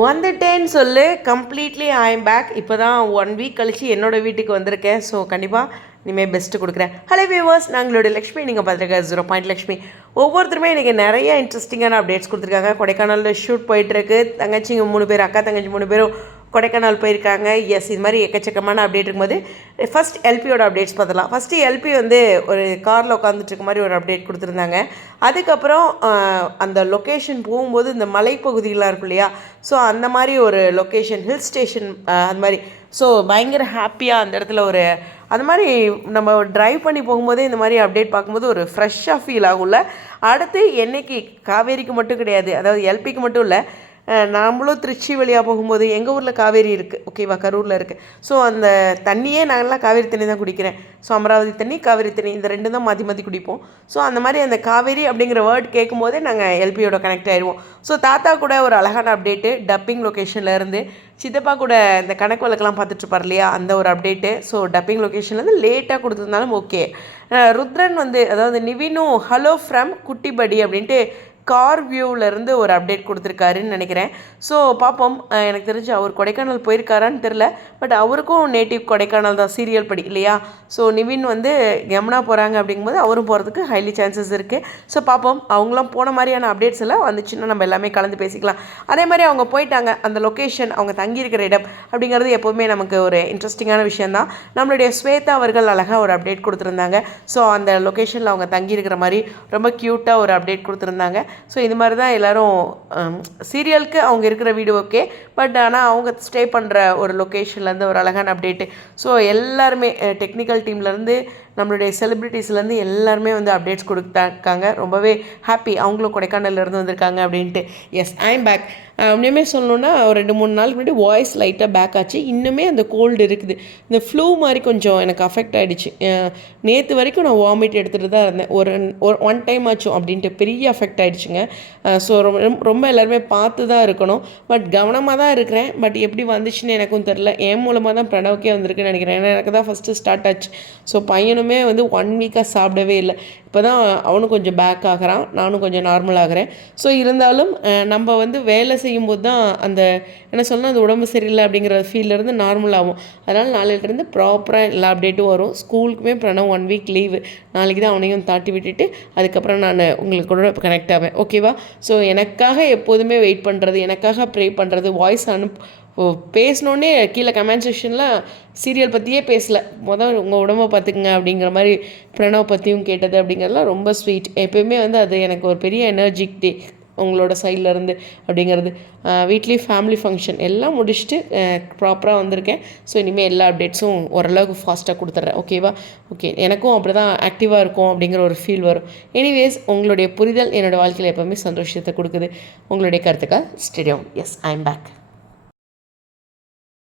வந்துட்டேன்னு சொல்லு. Completely I am back இப்போ தான் ஒன் வீக் கழிச்சு என்னோட வீட்டுக்கு வந்திருக்கேன். ஸோ கண்டிப்பாக இனிமேல் பெஸ்ட்டு கொடுக்குறேன். ஹலோ வியூவர்ஸ் நாங்களோட லக்ஷ்மி. நீங்கள் பார்த்துருக்க ஜீரோ பாயிண்ட் லக்ஷ்மி. ஒவ்வொருத்தருமே எனக்கு நிறைய இன்ட்ரெஸ்டிங்கான அப்டேட்ஸ் கொடுத்துருக்காங்க. கொடைக்கானலில் ஷூட் போயிட்டுருக்கு தங்கச்சிங்க மூணு பேர் அக்கா தங்கச்சி மூணு பேரும் கொடைக்கானல் போயிருக்காங்க. எஸ் இது மாதிரி எக்கச்சக்கமான அப்டேட் இருக்கும்போது ஃபஸ்ட் எல்பியோட அப்டேட்ஸ் பார்த்தலாம் ஃபஸ்ட்டு எல்பி வந்து ஒரு காரில் உட்காந்துட்டு இருக்க மாதிரி ஒரு அப்டேட் கொடுத்துருந்தாங்க. அதுக்கப்புறம் அந்த லொக்கேஷன் போகும்போது இந்த மலைப்பகுதிகளாக இருக்கும் இல்லையா? ஸோ அந்த மாதிரி ஒரு லொக்கேஷன் ஹில் ஸ்டேஷன் அந்த மாதிரி. ஸோ பயங்கர ஹாப்பியாக அந்த இடத்துல ஒரு அந்த மாதிரி நம்ம ட்ரைவ் பண்ணி போகும்போதே இந்த மாதிரி அப்டேட் பார்க்கும்போது ஒரு ஃப்ரெஷ்ஷாக ஃபீல் ஆகும்ல. அடுத்து என்னைக்கு காவேரிக்கு மட்டும் கிடையாது. அதாவது எல்பிக்கு மட்டும் இல்லை நாமளும் திருச்சி வழியாக போகும்போது எங்கள் ஊரில் காவேரி இருக்குது ஓகேவா கரூரில் இருக்குது ஸோ அந்த தண்ணியே நாங்கள்லாம் காவேரி தண்ணி தான் குடிக்கிறேன். ஸோ அமராவதி தண்ணி காவேரி தண்ணி இந்த ரெண்டு தான் மாற்றி மாற்றி குடிப்போம். ஸோ அந்த மாதிரி அந்த காவேரி அப்படிங்கிற வேர்ட் கேட்கும்போதே நாங்கள் எல்பியோட கனெக்ட் ஆயிடுவோம் ஸோ தாத்தா கூட ஒரு அழகான அப்டேட்டு டப்பிங் லொக்கேஷன்லேருந்து சித்தப்பா கூட இந்த கணக்கு வழக்கெல்லாம் பார்த்துட்ருப்பார் இல்லையா? அந்த ஒரு அப்டேட்டு ஸோ டப்பிங் லொக்கேஷன்லேருந்து லேட்டாக கொடுத்துருந்தாலும் ஓகே ருத்ரன் வந்து அதாவது நிவினும் ஹலோ ஃப்ரம் குட்டிபடி அப்படின்ட்டு கார் வியூவிலேருந்து ஒரு அப்டேட் கொடுத்துருக்காருன்னு நினைக்கிறேன். ஸோ பார்ப்போம் எனக்கு தெரிஞ்சு அவர் கொடைக்கானல் போயிருக்காரான்னு தெரில பட் அவருக்கும் நேட்டிவ் கொடைக்கானல் தான் சீரியல் படி இல்லையா? ஸோ நிவின் வந்து யமுனா போகிறாங்க அப்படிங்கும்போது அவரும் போகிறதுக்கு ஹைலி சான்சஸ் இருக்குது ஸோ பார்ப்போம் அவங்களாம் போன மாதிரியான அப்டேட்ஸ் எல்லாம் வந்துச்சுன்னா நம்ம எல்லாமே கலந்து பேசிக்கலாம். அதே மாதிரி அவங்க போயிட்டாங்க. அந்த லொக்கேஷன் அவங்க தங்கியிருக்கிற இடம் அப்படிங்கிறது எப்போவுமே நமக்கு ஒரு இன்ட்ரெஸ்டிங்கான விஷயந்தான் நம்மளுடைய ஸ்வேதா அவர்கள் அழகாக ஒரு அப்டேட் கொடுத்துருந்தாங்க. ஸோ அந்த லொக்கேஷனில் அவங்க தங்கியிருக்கிற மாதிரி ரொம்ப க்யூட்டாக ஒரு அப்டேட் கொடுத்துருந்தாங்க. ஸோ இது மாதிரி தான் எல்லோரும் சீரியலுக்கு um, அவங்க இருக்கிற வீடு ஓகே பட் ஆனால் அவங்க ஸ்டே பண்ணுற ஒரு லொக்கேஷன்லேருந்து ஒரு அழகான அப்டேட்டு ஸோ எல்லாருமே டெக்னிக்கல் டீம்லேருந்து நம்மளுடைய செலிப்ரிட்டிஸ்லேருந்து எல்லாருமே வந்து அப்டேட்ஸ் கொடுத்தாக்காங்க ரொம்பவே ஹாப்பி அவங்களும் கொடைக்கானல்ல இருந்து வந்திருக்காங்க அப்படின்ட்டு. எஸ் ஐம் பேக் உண்மையுமே சொல்லணுன்னா ஒரு ரெண்டு மூணு நாளுக்கு முன்னாடி வாய்ஸ் லைட்டாக பேக் ஆச்சு. இன்னுமே அந்த கோல்டு இருக்குது. இந்த ஃப்ளூ மாதிரி கொஞ்சம் எனக்கு அஃபெக்ட் ஆகிடுச்சு நேற்று வரைக்கும் நான் வாமிட் எடுத்துகிட்டு தான் இருந்தேன். ஒரு ஒரு ஒன் டைம் ஆச்சும் அப்படின்ட்டு பெரிய அஃபெக்ட் ஆகிடுச்சுங்க ஸோ ரொம்ப ரொம்ப எல்லாருமே பார்த்து தான் இருக்கணும். பட் கவனமாக தான் இருக்கிறேன். பட் எப்படி வந்துச்சுன்னு எனக்கும் தெரில என் மூலமாக தான் பிரணவுக்கே வந்திருக்குன்னு நினைக்கிறேன். ஏன்னா எனக்கு தான் ஃபஸ்ட்டு ஸ்டார்ட் ஆச்சு. ஸோ பையனுமே வந்து ஒன் வீக்காக சாப்பிடவே இல்லை. இப்போ தான் அவனும் கொஞ்சம் பேக் ஆகிறான். நானும் கொஞ்சம் நார்மல் ஆகிறேன். ஸோ இருந்தாலும் நம்ம வந்து வேலை செய்யும்போது தான் அந்த என்ன சொல்லணும் அந்த உடம்பு சரியில்லை அப்படிங்கிற ஃபீல்லேருந்து நார்மல் ஆகும். அதனால் நாளையிலேருந்து ப்ராப்பராக எல்லா அப்டேட்டும் வரும். ஸ்கூலுக்குமே பிரணவ் ஒன் வீக் லீவு நாளைக்கு தான் அவனையும் தாட்டி விட்டுட்டு அதுக்கப்புறம் நான் உங்களுக்கு கூட கனெக்ட் ஆவேன். ஓகேவா? ஸோ எனக்காக எப்போதுமே வெயிட் பண்ணுறது எனக்காக ப்ரே பண்ணுறது வாய்ஸ் அனுப் ஓ பேசினோடனே கீழே கமெண்ட் செக்ஷனில் சீரியல் பற்றியே பேசல. மொதல் உங்கள் உடம்ப பார்த்துக்குங்க அப்படிங்கிற மாதிரி பிரணவ் பற்றியும் கேட்டது அப்படிங்கிறதுலாம் ரொம்ப ஸ்வீட் எப்பயுமே வந்து அது எனக்கு ஒரு பெரிய எனர்ஜிக் டே உங்களோட சைடில் இருந்து அப்படிங்கிறது. வீட்லேயும் ஃபேமிலி ஃபங்க்ஷன் எல்லாம் முடிச்சுட்டு ப்ராப்பராக வந்திருக்கேன். ஸோ இனிமேல் எல்லா அப்டேட்ஸும் ஓரளவுக்கு ஃபாஸ்ட்டாக கொடுத்துட்றேன். ஓகேவா ஓகே எனக்கும் அப்படி தான் ஆக்டிவாக இருக்கும் அப்படிங்கிற ஒரு ஃபீல் வரும். எனிவேஸ் உங்களுடைய புரிதல் என்னோடய வாழ்க்கையில் எப்போவுமே சந்தோஷத்தை கொடுக்குது. உங்களுடைய கருத்துக்கள் stadium S I M back